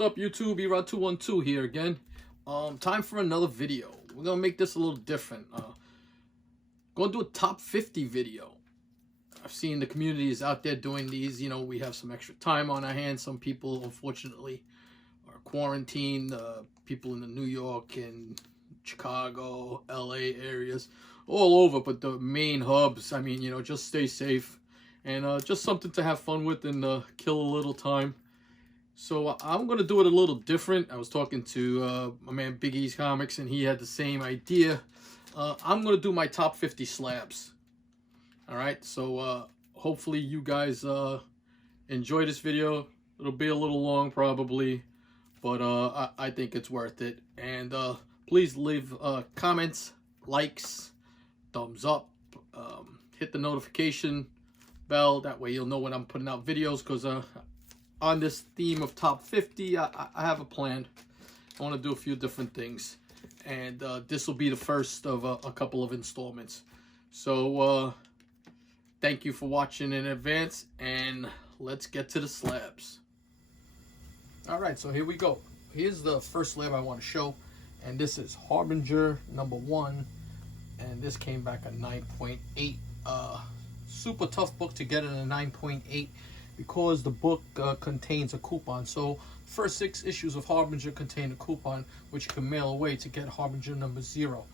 What's up, YouTube? Erod212 here again. Time for another video. We're gonna make this a little different. Gonna do a top 50 video. I've seen the communities out there doing these. You know, we have some extra time on our hands. Some people, unfortunately, are quarantined. People in the New York and Chicago, LA areas, all over. But the main hubs, I mean, you know, just stay safe and just something to have fun with and kill a little time. So I'm going to do it a little different. I was talking to my man Big E's Comics, and he had the same idea. I'm going to do my top 50 slabs. All right, so hopefully you guys enjoy this video. It'll be a little long probably, but I think it's worth it. And please leave comments, likes, thumbs up, hit the notification bell. That way you'll know when I'm putting out videos, because on this theme of top 50, I have a plan. I want to do a few different things, and this will be the first of a couple of installments. So thank you for watching in advance, and let's get to the slabs. All right, so here we go. Here's the first slab I want to show, and this is Harbinger #1, and this came back a 9.8. Super tough book to get in a 9.8. because the book contains a coupon. So first 6 issues of Harbinger contain a coupon which you can mail away to get Harbinger #0.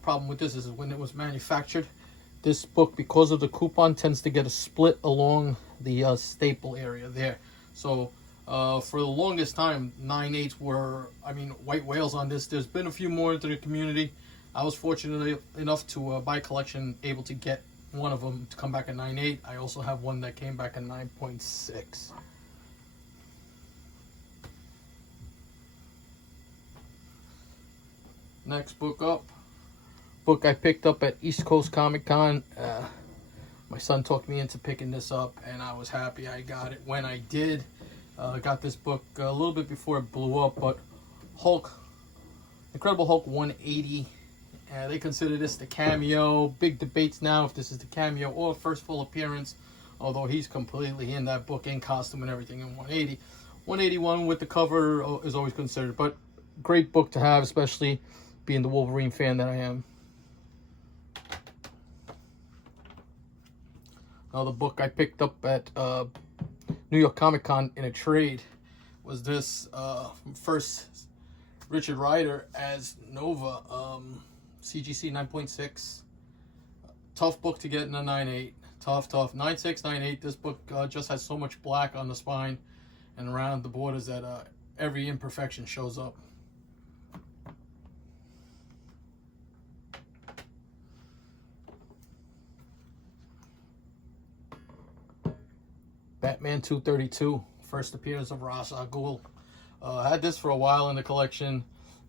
Problem with this is when it was manufactured, this book, because of the coupon, tends to get a split along the staple area there. So for the longest time, 9.8s were, I mean, white whales on this. There's been a few more into the community. I was fortunate enough to buy a collection, able to get one of them to come back at 9.8. I also have one that came back at 9.6. Next book up. Book I picked up at East Coast Comic Con. My son talked me into picking this up, and I was happy I got it when I did. Got this book a little bit before it blew up, but Hulk, Incredible Hulk 180. They consider this the cameo. Big debates now if this is the cameo or first full appearance, although he's completely in that book in costume and everything in 180. 181 with the cover is always considered, but great book to have, especially being the Wolverine fan that I am. Another book I picked up at New York Comic Con in a trade was this first Richard Rider as Nova. CGC 9.6. Tough book to get in a 9.8. Tough. 9.6, 9.8. This book just has so much black on the spine and around the borders that every imperfection shows up. Batman 232. First appearance of Ra's al Ghul. Had this for a while in the collection.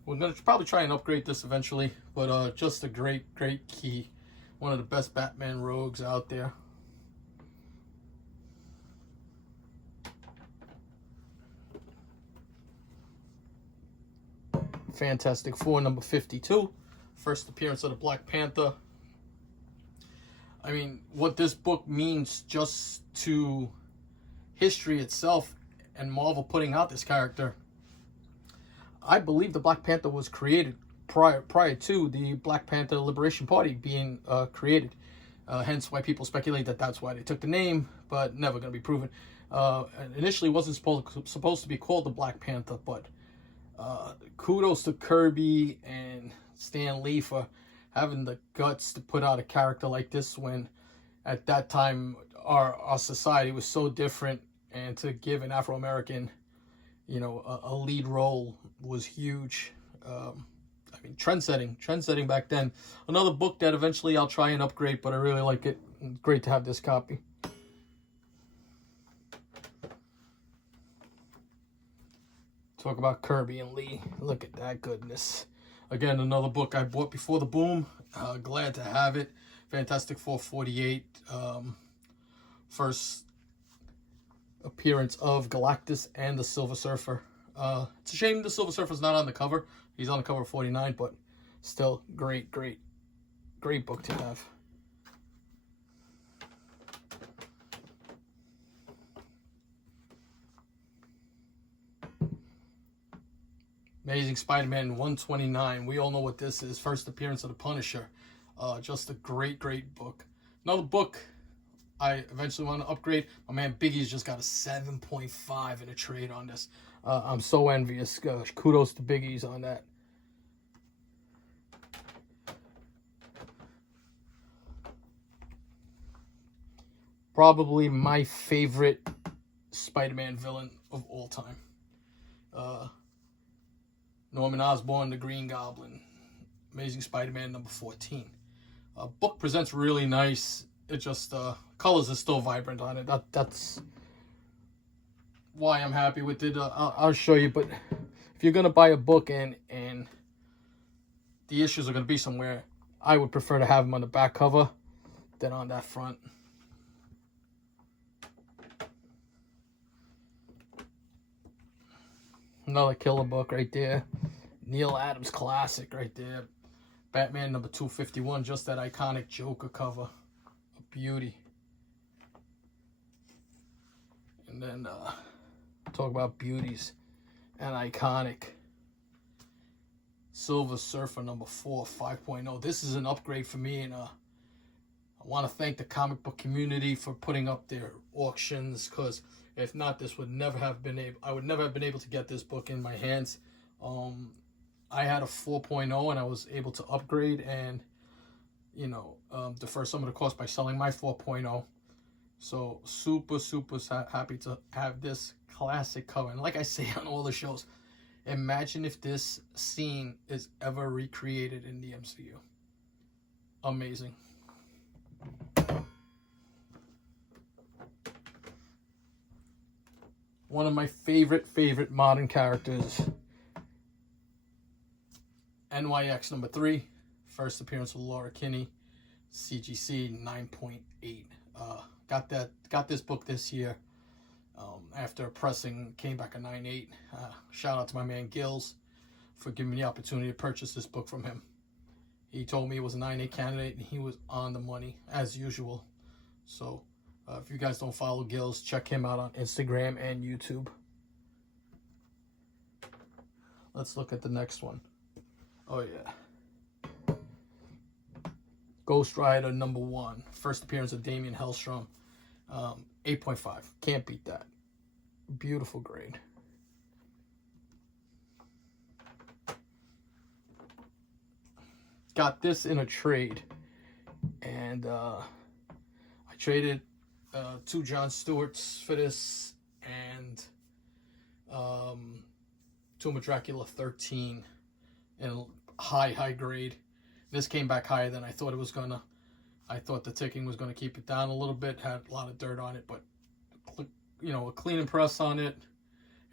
We're going to probably try and upgrade this eventually, but just a great key. One of the best Batman rogues out there. Fantastic Four #52. First appearance of the Black Panther. I mean, what this book means just to history itself and Marvel putting out this character. I believe the Black Panther was created prior to the Black Panther Liberation Party being created. Hence why people speculate that that's why they took the name, but never going to be proven. Initially, it wasn't supposed to be called the Black Panther, but kudos to Kirby and Stan Lee for having the guts to put out a character like this when at that time our society was so different, and to give an Afro-American, you know, a lead role was huge. I mean, trend-setting back then. Another book that eventually I'll try and upgrade, but I really like it. Great to have this copy. Talk about Kirby and Lee. Look at that goodness. Again, another book I bought before the boom. Glad to have it. Fantastic Four 48. First appearance of Galactus and the Silver Surfer. It's a shame the Silver Surfer's not on the cover. He's on the cover of 49, but still great book to have. Amazing Spider-Man 129. We all know what this is. First appearance of the Punisher. Just a great, great book. Another book I eventually want to upgrade. My man Biggie's just got a 7.5 in a trade on this. I'm so envious. Kudos to Biggie's on that. Probably my favorite Spider-Man villain of all time. Norman Osborn, the Green Goblin. Amazing Spider-Man number 14. Book presents really nice. It just, colors are still vibrant on it. That's why I'm happy with it. I'll show you, but if you're going to buy a book and the issues are going to be somewhere, I would prefer to have them on the back cover than on that front. Another killer book right there. Neil Adams classic right there. Batman number 251, just that iconic Joker cover. A beauty. And then talk about beauties and iconic. Silver Surfer number 4, 5.0. This is an upgrade for me, and I want to thank the comic book community for putting up their auctions, because if not, this would never have been able. I would never have been able to get this book in my hands. I had a 4.0 and I was able to upgrade and, you know, defer some of the cost by selling my 4.0. So super, super happy to have this classic cover. And like I say on all the shows, imagine if this scene is ever recreated in the MCU. Amazing. One of my favorite modern characters. NYX number 3. First appearance of Laura Kinney. CGC 9.8. Got this book this year. After pressing, came back a 9.8. Shout out to my man Gills for giving me the opportunity to purchase this book from him. He told me it was a 9.8 candidate, and he was on the money as usual. So if you guys don't follow Gills, check him out on Instagram and YouTube. Let's look at the next one. Oh yeah. Ghost Rider number 1. First appearance of Damian Hellstrom. 8.5. Can't beat that. Beautiful grade. Got this in a trade. And I traded 2 John Stewarts for this. And Tomb of Dracula 13. In high grade. This came back higher than I thought it was gonna. I thought the ticking was gonna keep it down a little bit. Had a lot of dirt on it, but you know, a clean and press on it,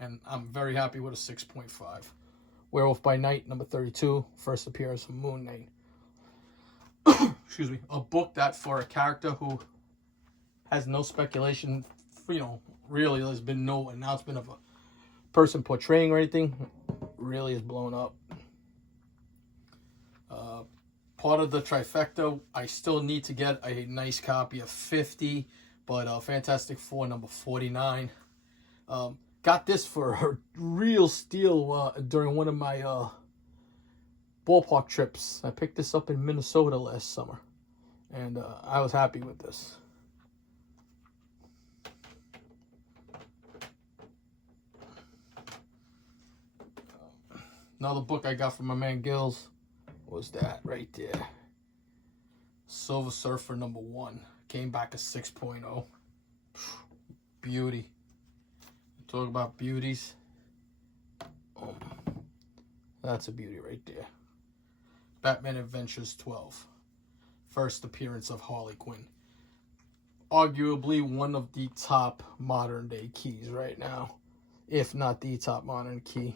and I'm very happy with a 6.5. Werewolf by Night number 32. First appearance of Moon Knight. Excuse me. A book that for a character who has no speculation, you know, really there's been no announcement of a person portraying or anything, really is blown up. Part of the trifecta, I still need to get a nice copy of 50, but Fantastic Four number 49. Got this for a real steal during one of my ballpark trips. I picked this up in Minnesota last summer, and I was happy with this. Another book I got from my man Gills was that right there. Silver Surfer number 1. Came back a 6.0. Beauty. Talk about beauties. Oh, that's a beauty right there. Batman Adventures 12. First appearance of Harley Quinn. Arguably one of the top modern day keys right now. If not the top modern key.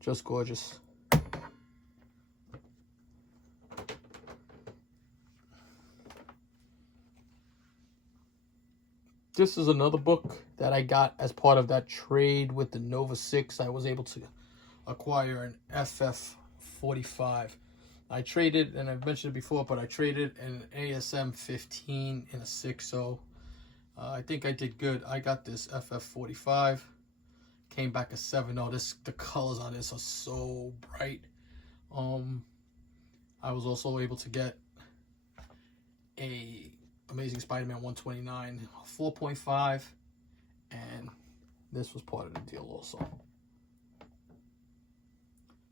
Just gorgeous. This is another book that I got as part of that trade with the Nova 6. I was able to acquire an FF45. I traded, and I've mentioned it before, but I traded an ASM 15 in a 6.0. I think I did good. I got this FF45. Came back a 7.0. The colors on this are so bright. I was also able to get a Amazing Spider-Man 129 4.5, and this was part of the deal also.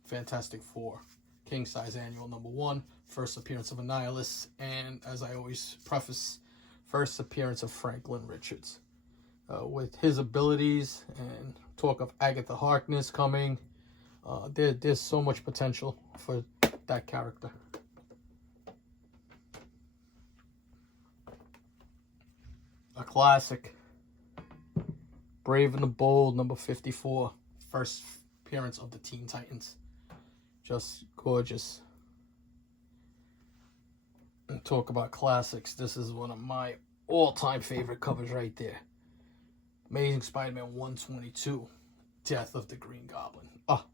Fantastic Four, King Size Annual #1, first appearance of Annihilus, and as I always preface, first appearance of Franklin Richards. With his abilities and talk of Agatha Harkness coming, there's so much potential for that character. A classic, Brave and the Bold #54, first appearance of the Teen Titans. Just gorgeous. And talk about classics, this is one of my all-time favorite covers right there. Amazing Spider-Man 122, Death of the Green Goblin. Oh,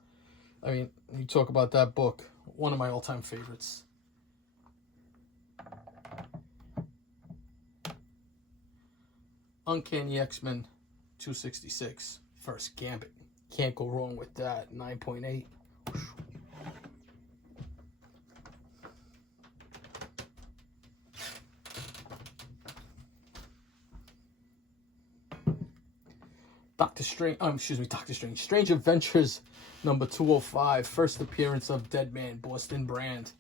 I mean, you talk about that book, one of my all-time favorites. Uncanny X-Men 266, first Gambit. Can't go wrong with that, 9.8. Doctor Strange. Strange Adventures #205. First appearance of Deadman, Boston Brand.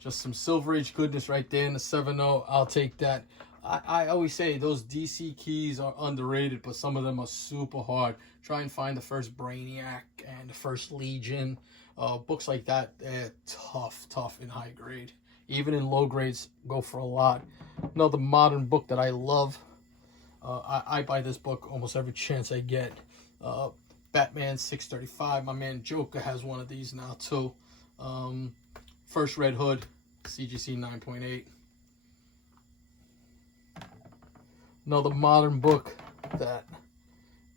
Just some Silver Age goodness right there in the 7.0. I'll take that. I always say those DC keys are underrated, but some of them are super hard. Try and find the first Brainiac and the first Legion. Books like that, they're tough in high grade. Even in low grades, go for a lot. Another modern book that I love. I buy this book almost every chance I get. Batman 635. My man Joker has one of these now too. First Red Hood, CGC 9.8. Another modern book that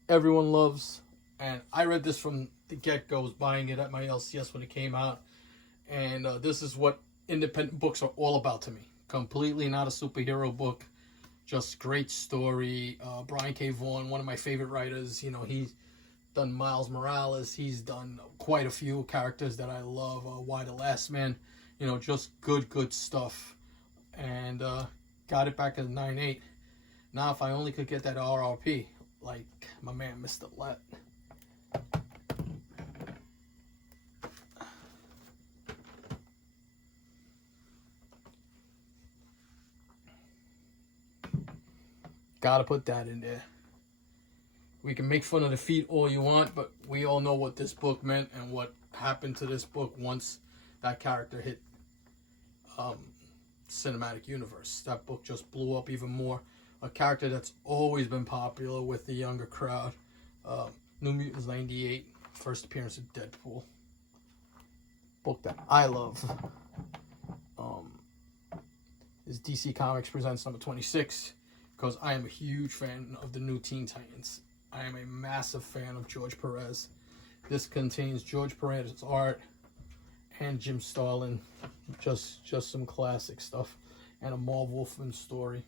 everyone loves, and I read this from the get-go. I was buying it at my LCS when it came out, and this is what independent books are all about to me. Completely not a superhero book. Just great story. Brian K. Vaughan, one of my favorite writers. You know, he's done Miles Morales. He's done quite a few characters that I love. Why the Last Man. You know, just good stuff. And got it back at 9.8. Now, if I only could get that RRP, like my man Mr. Let. Gotta put that in there. We can make fun of the feet all you want, but we all know what this book meant and what happened to this book once that character hit cinematic universe. That book just blew up even more. A character that's always been popular with the younger crowd. New Mutants 98, first appearance of Deadpool. Book that I love. Is DC Comics Presents #26. Because I am a huge fan of the new Teen Titans. I am a massive fan of George Perez. This contains George Perez's art and Jim Starlin. Just some classic stuff. And a Marv Wolfman story.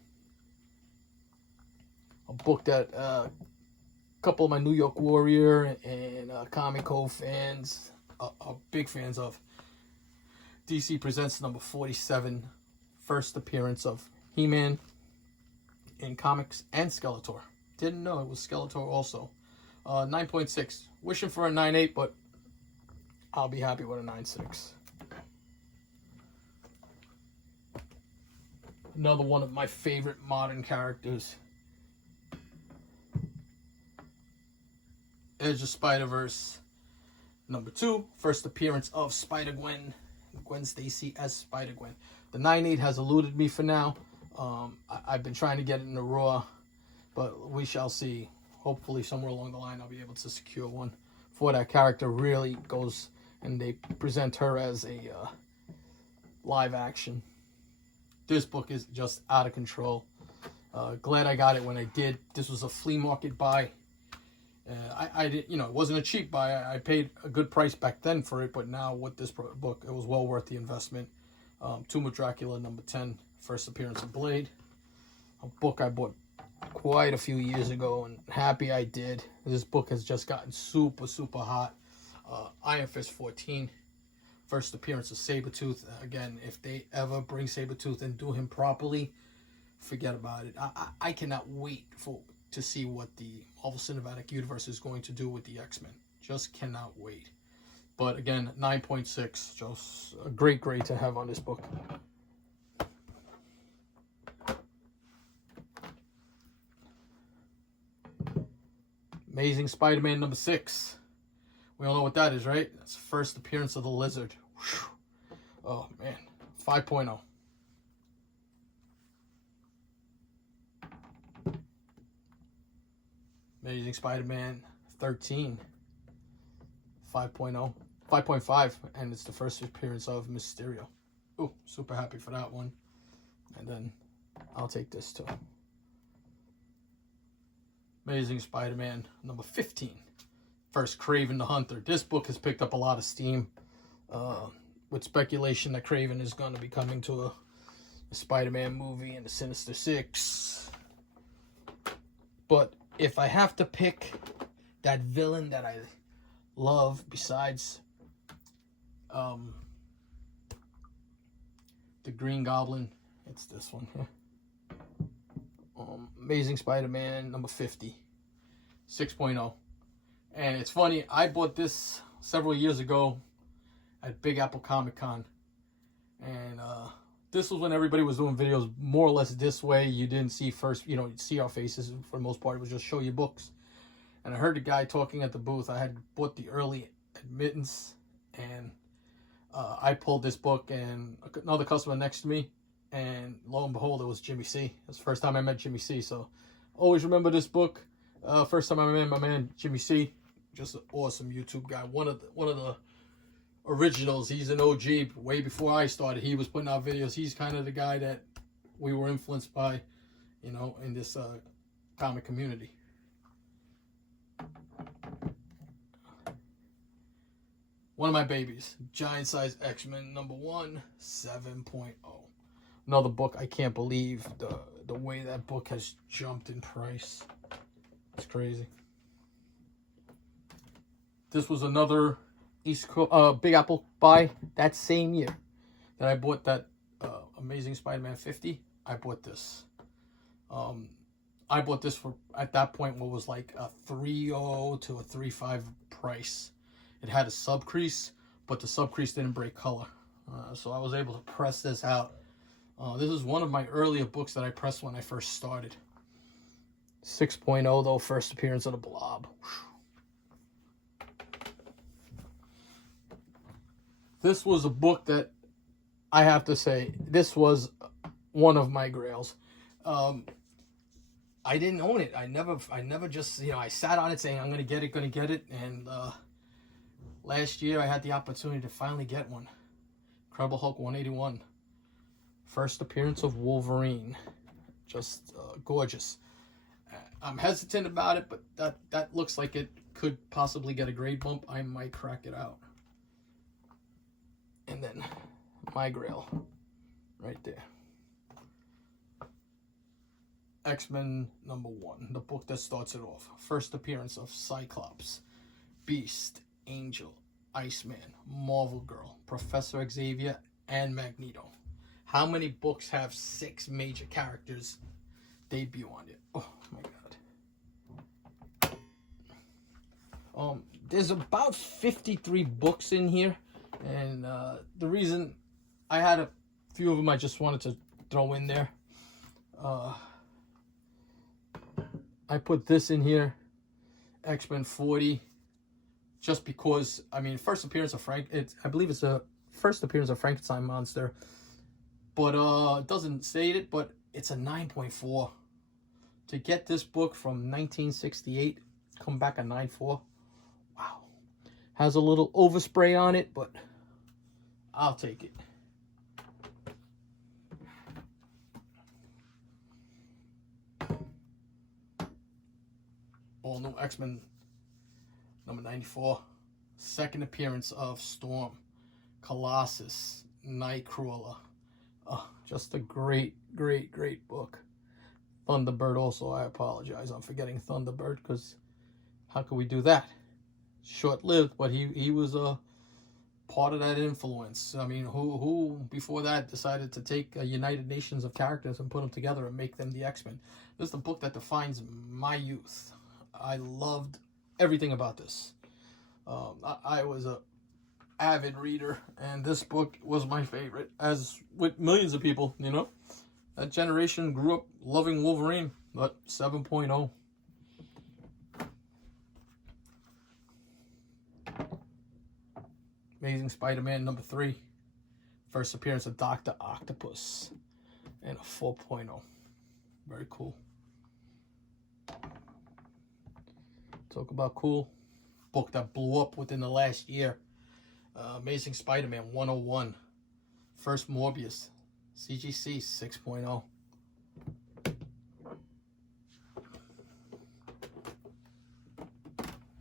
A book that a couple of my New York Warrior and Comic Code fans are big fans of. DC Presents #47. First appearance of He-Man in comics and Skeletor. Didn't know it was Skeletor also. 9.6. Wishing for a 9.8, but I'll be happy with a 9.6. Another one of my favorite modern characters. Edge of Spider-Verse #2. First appearance of Spider-Gwen. Gwen Stacy as Spider-Gwen. The 9.8 has eluded me for now. I've been trying to get it in the Raw, but we shall see. Hopefully somewhere along the line I'll be able to secure one for that character. Really goes, and they present her as a live action. This book is just out of control. Glad I got it when I did. This was a flea market buy. I did, it wasn't a cheap buy. I paid a good price back then for it, but now with this book, it was well worth the investment. Tomb of Dracula #10. First appearance of Blade. A book I bought quite a few years ago, and happy I did. This book has just gotten super, super hot. Iron Fist 14, first appearance of Sabretooth. Again, if they ever bring Sabretooth and do him properly, forget about it. I cannot wait to see what the Marvel Cinematic Universe is going to do with the X-Men. Just cannot wait. But again, 9.6, just a great grade to have on this book. Amazing Spider-Man number 6. We all know what that is, right? That's the first appearance of the Lizard. Whew. Oh, man. 5.0. Amazing Spider-Man 13. 5.0. 5.5. And it's the first appearance of Mysterio. Oh, super happy for that one. And then I'll take this too. Amazing Spider-Man number 15. First Kraven the Hunter. This book has picked up a lot of steam. With speculation that Kraven is going to be coming to a Spider-Man movie and the Sinister Six. But if I have to pick that villain that I love besides the Green Goblin, it's this one here. Amazing Spider-Man number 50. 6.0. And it's funny, I bought this several years ago at Big Apple Comic Con. And this was when everybody was doing videos more or less this way. You didn't see first, you'd see our faces. For the most part, it was just show you books. And I heard the guy talking at the booth. I had bought the early admittance. And I pulled this book, and another customer next to me. And lo and behold, it was Jimmy C. That's the first time I met Jimmy C. So always remember this book. First time I met my man Jimmy C. Just an awesome YouTube guy. One of the originals. He's an OG. Way before I started, he was putting out videos. He's kind of the guy that we were influenced by, in this comic community. One of my babies, Giant Size X-Men number 1, 7.0. Another book, I can't believe the way that book has jumped in price. It's crazy. This was another East Coast, Big Apple buy that same year that I bought that Amazing Spider-Man 50. I bought this. I bought this for, at that point, what was like a 3.0 to a 3.5 price. It had a subcrease, but the subcrease didn't break color. So I was able to press this out. This is one of my earlier books that I pressed when I first started. 6.0 though, first appearance of the Blob. This was a book that I have to say, this was one of my grails. I didn't own it. I never just, I sat on it saying, I'm going to get it. And last year I had the opportunity to finally get one. Incredible Hulk 181. First appearance of Wolverine. Just gorgeous. I'm hesitant about it, but that looks like it could possibly get a grade bump. I might crack it out. And then my Grail right there. X-Men number 1, the book that starts it off. First appearance of Cyclops, Beast, Angel, Iceman, Marvel Girl, Professor Xavier, and Magneto. How many books have 6 major characters debut on it? Oh my god. There's about 53 books in here. And the reason I had a few of them I just wanted to throw in there. I put this in here, X-Men 40, just because, first appearance of I believe it's a first appearance of Frankenstein monster, but it doesn't state it, but it's a 9.4. To get this book from 1968, come back a 9.4, wow. Has a little overspray on it, but I'll take it. All new X-Men number 94. Second appearance of Storm, Colossus, Nightcrawler. Oh, just a great, great, great book. Thunderbird also. I apologize. I'm forgetting Thunderbird because how could we do that? Short-lived, but he was a part of that influence. I mean, who before that decided to take a United Nations of characters and put them together and make them the X-Men? This is the book that defines my youth. I loved everything about this. I was a avid reader, and this book was my favorite, as with millions of people, you know. That generation grew up loving Wolverine, but 7.0. Amazing Spider-Man number 3. First appearance of Dr. Octopus. And a 4.0. Very cool. Talk about cool. Book that blew up within the last year. Amazing Spider-Man 101. First Morbius. CGC 6.0.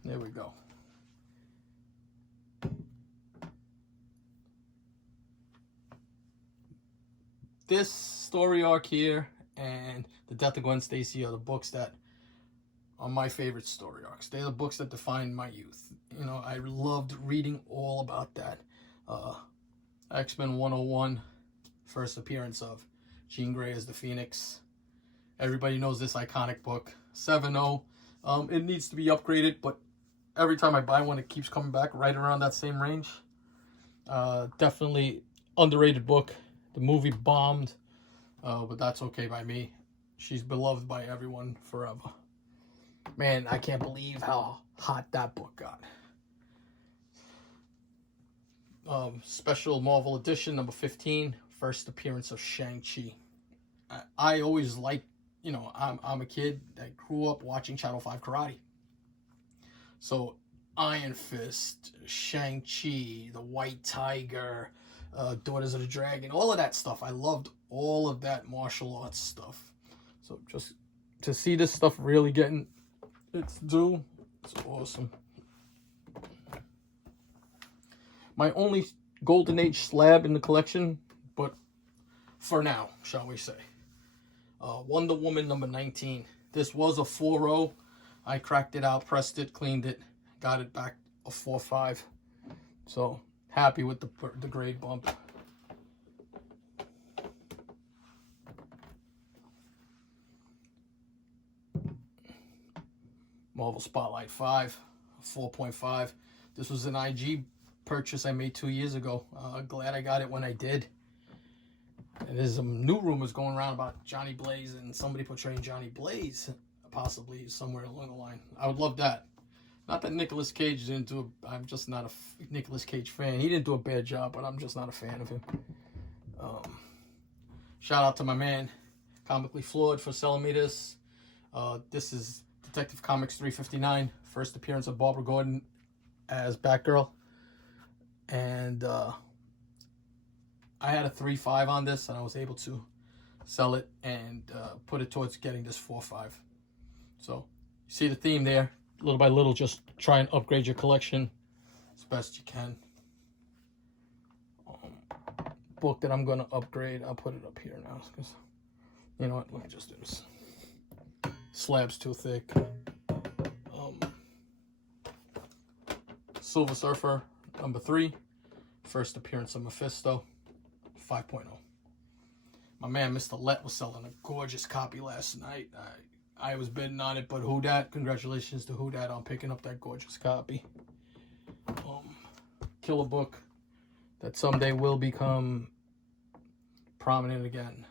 There we go. This story arc here and The Death of Gwen Stacy are the books that are my favorite story arcs. They're the books that define my youth. You know, I loved reading all about that. X-Men 101, first appearance of Jean Grey as the Phoenix. Everybody knows this iconic book. 7.0. It needs to be upgraded, but every time I buy one, it keeps coming back right around that same range. Definitely underrated book. The movie bombed, but that's okay by me. She's beloved by everyone forever. Man, I can't believe how hot that book got. Special Marvel Edition number 15, first appearance of Shang-Chi. I always liked, you know, I'm a kid that grew up watching Channel 5 karate. So Iron Fist, Shang-Chi, the White Tiger, Daughters of the Dragon, all of that stuff. I loved all of that martial arts stuff. So just to see this stuff really getting its due, it's awesome. My only Golden Age slab in the collection, but for now, shall we say. Wonder Woman number 19. This was a 4.0. I cracked it out, pressed it, cleaned it, got it back a 4.5. So happy with the grade bump. Marvel Spotlight 5, 4.5. This was an IG purchase I made 2 years ago. Glad I got it when I did. And there's some new rumors going around about Johnny Blaze and somebody portraying Johnny Blaze, possibly somewhere along the line. I would love that. Not that Nicolas Cage didn't do I'm just not a Nicolas Cage fan. He didn't do a bad job, but I'm just not a fan of him. Shout out to my man, Comically Flawed, for selling me this. This is Detective Comics 359, first appearance of Barbara Gordon as Batgirl. And I had a 3.5 on this, and I was able to sell it and put it towards getting this 4.5. So you see the theme there. Little by little, just try and upgrade your collection as best you can. Book that I'm going to upgrade, I'll put it up here now, because you know what, let me just do this. Slabs too thick. Silver Surfer number 3, first appearance of Mephisto, 5.0. My man Mr. Let was selling a gorgeous copy last night. I was bidding on it, but who dat? Congratulations to who dat on picking up that gorgeous copy. Killer book that someday will become prominent again.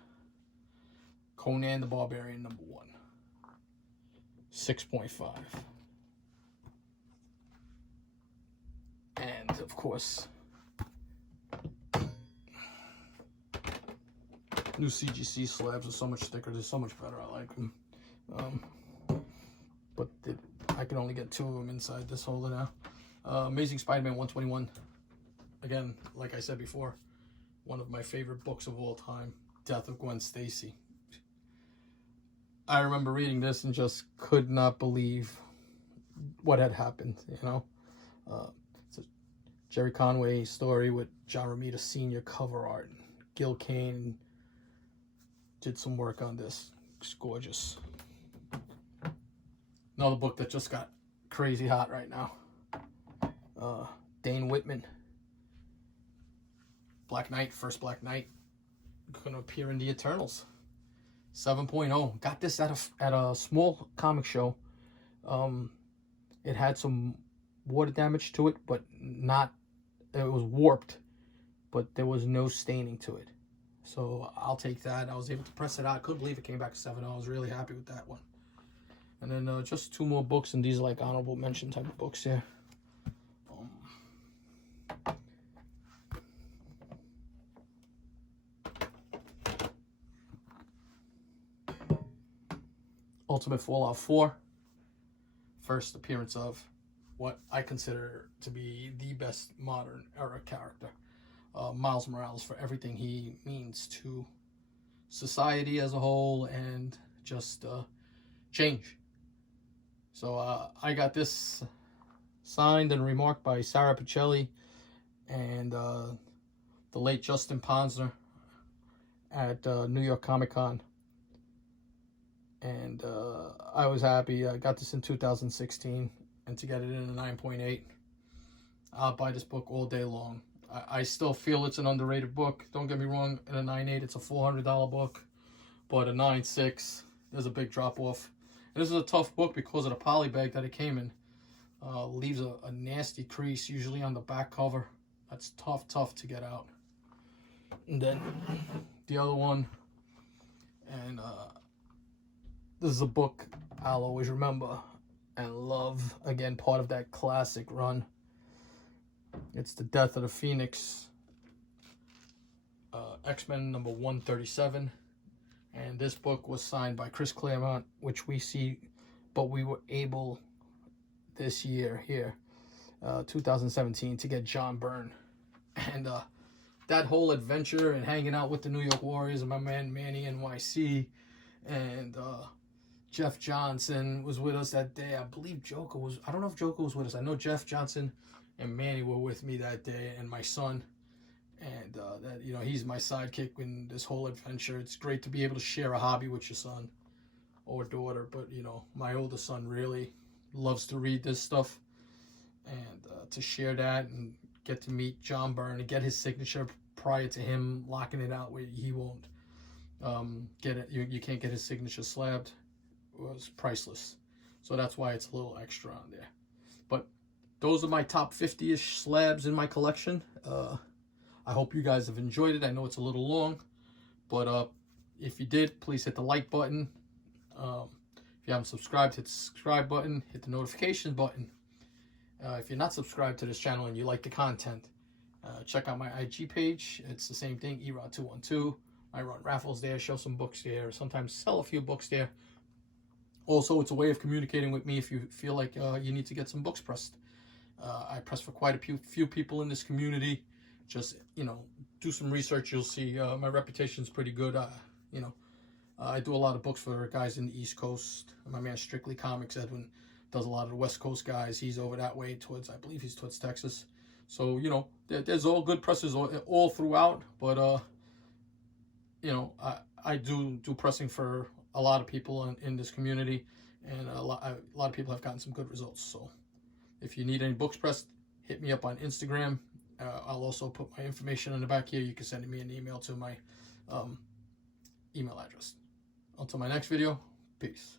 Conan the Barbarian number 1, 6.5. And of course, new CGC slabs are so much thicker. They're so much better. I like them. But I can only get 2 of them inside this holder now. Amazing Spider-Man 121. Again, like I said before, one of my favorite books of all time. Death of Gwen Stacy. I remember reading this and just could not believe what had happened, you know. It's a Jerry Conway story with John Romita Sr. cover art. Gil Kane did some work on this. book's gorgeous. Another book that just got crazy hot right now. Dane Whitman. Black Knight, first Black Knight. Gonna appear in the Eternals. 7.0. Got this at a small comic show. It had some water damage to it, but not, it was warped, but there was no staining to it. So I'll take that. I was able to press it out. I couldn't believe it came back to 7.0. I was really happy with that one. And then just 2 more books, and these are like honorable mention type of books here. Ultimate Fallout 4. First appearance of what I consider to be the best modern era character. Miles Morales, for everything he means to society as a whole and just change. So I got this signed and remarked by Sarah Pichelli and the late Justin Ponsner at New York Comic Con. And I was happy. I got this in 2016, and to get it in a 9.8, I'll buy this book all day long. I still feel it's an underrated book. Don't get me wrong, in a 9.8, it's a $400 book, but a 9.6, there's a big drop off. And this is a tough book because of the poly bag that it came in. Leaves a nasty crease, usually on the back cover. That's tough to get out. And then the other one, and this is a book I'll always remember and love. Again, part of that classic run. It's The Death of the Phoenix, X-Men number 137. And this book was signed by Chris Claremont, which we see, but we were able this year here, 2017, to get John Byrne. And that whole adventure and hanging out with the New York Warriors and my man Manny NYC and Jeff Johnson was with us that day. I believe Joker was, I don't know if Joker was with us. I know Jeff Johnson and Manny were with me that day, and my son. And that, you know, he's my sidekick in this whole adventure. It's great to be able to share a hobby with your son or daughter. But, you know, my oldest son really loves to read this stuff. And to share that and get to meet John Byrne and get his signature prior to him locking it out where he won't get it. You can't get his signature slabbed. It was priceless. So that's why it's a little extra on there. But those are my top 50-ish slabs in my collection. I hope you guys have enjoyed it. I know it's a little long, but if you did, please hit the like button. If you haven't subscribed, hit the subscribe button, hit the notification button. If you're not subscribed to this channel and you like the content, check out my IG page. It's the same thing, erod212. I run raffles there, show some books there, sometimes sell a few books there. Also, it's a way of communicating with me if you feel like you need to get some books pressed. I press for quite a few people in this community. Just, you know, do some research. You'll see my reputation's pretty good. You know, I do a lot of books for guys in the East Coast. My man Strictly Comics, Edwin, does a lot of the West Coast guys. He's over that way towards, I believe he's towards Texas. So, you know, there's all good presses all throughout. But, you know, I do pressing for a lot of people in this community. And a lot of people have gotten some good results. So if you need any books pressed, hit me up on Instagram. I'll also put my information in the back here. You can send me an email to my email address. Until my next video, peace.